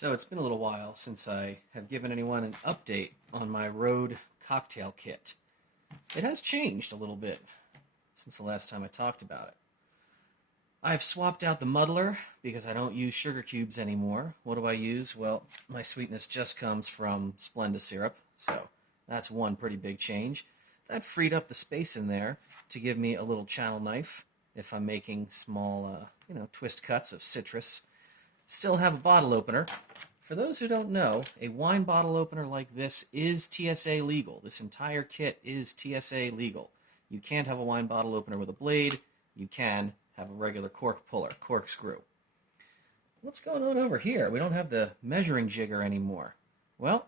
So it's been a little while since I have given anyone an update on my road cocktail kit. It has changed a little bit since the last time I talked about it. I've swapped out the muddler because I don't use sugar cubes anymore. What do I use? Well, my sweetness just comes from Splenda syrup, so that's one pretty big change. That freed up the space in there to give me a little channel knife if I'm making small, twist cuts of citrus. Still have a bottle opener. For those who don't know, a wine bottle opener like this is TSA legal. This entire kit is TSA legal. You can't have a wine bottle opener with a blade. You can have a regular cork puller, corkscrew. What's going on over here? We don't have the measuring jigger anymore. Well,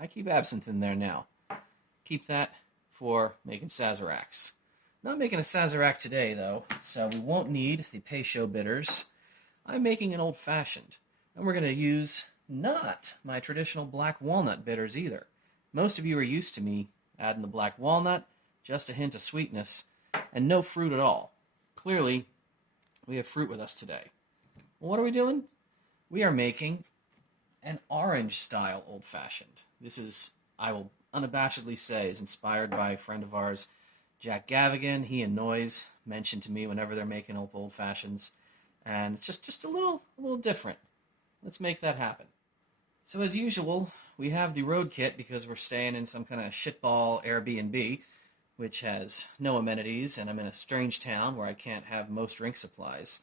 I keep absinthe in there now. Keep that for making Sazeracs. Not making a Sazerac today, though, so we won't need the Peychaud bitters. I'm making an old-fashioned, and we're going to use not my traditional black walnut bitters either. Most of you are used to me adding the black walnut, just a hint of sweetness, and no fruit at all. Clearly, we have fruit with us today. Well, what are we doing? We are making an orange-style old-fashioned. This is, I will unabashedly say, is inspired by a friend of ours, Jack Gavigan. He and Noise mention to me whenever they're making old-fashions. And it's just a little different. Let's make that happen. So as usual, we have the road kit because we're staying in some kind of shitball Airbnb, which has no amenities, and I'm in a strange town where I can't have most drink supplies.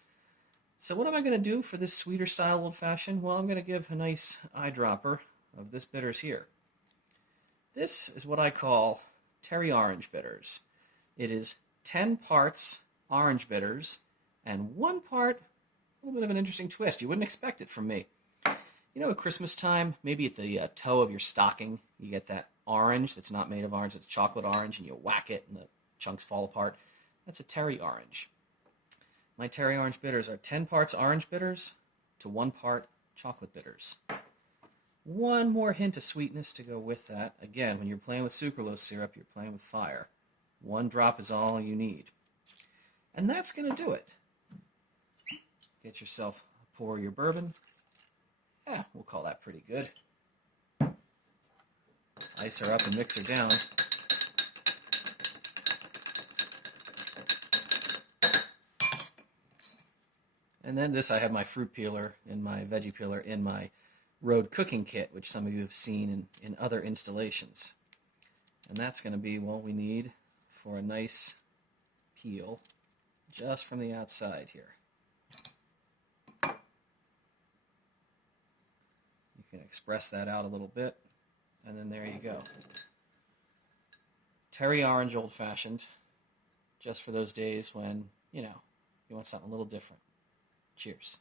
So what am I going to do for this sweeter style old-fashioned? Well, I'm going to give a nice eyedropper of this bitters here. This is what I call Terry Orange bitters. It is 10 parts orange bitters and 1 part, a little bit of an interesting twist. You wouldn't expect it from me. You know, at Christmas time, maybe at the toe of your stocking, you get that orange that's not made of orange, it's chocolate orange, and you whack it and the chunks fall apart. That's a Terry Orange. My Terry Orange bitters are 10 parts orange bitters to 1 part chocolate bitters. One more hint of sweetness to go with that. Again, when you're playing with sucralose syrup, you're playing with fire. 1 drop is all you need. And that's going to do it. Get yourself a pour of your bourbon. Yeah, we'll call that pretty good. Ice her up and mix her down. And then this, I have my fruit peeler and my veggie peeler in my road cooking kit, which some of you have seen in other installations. And that's going to be what we need for a nice peel just from the outside here. You can express that out a little bit, and then there you go. Terry Orange old-fashioned, just for those days when, you want something a little different. Cheers.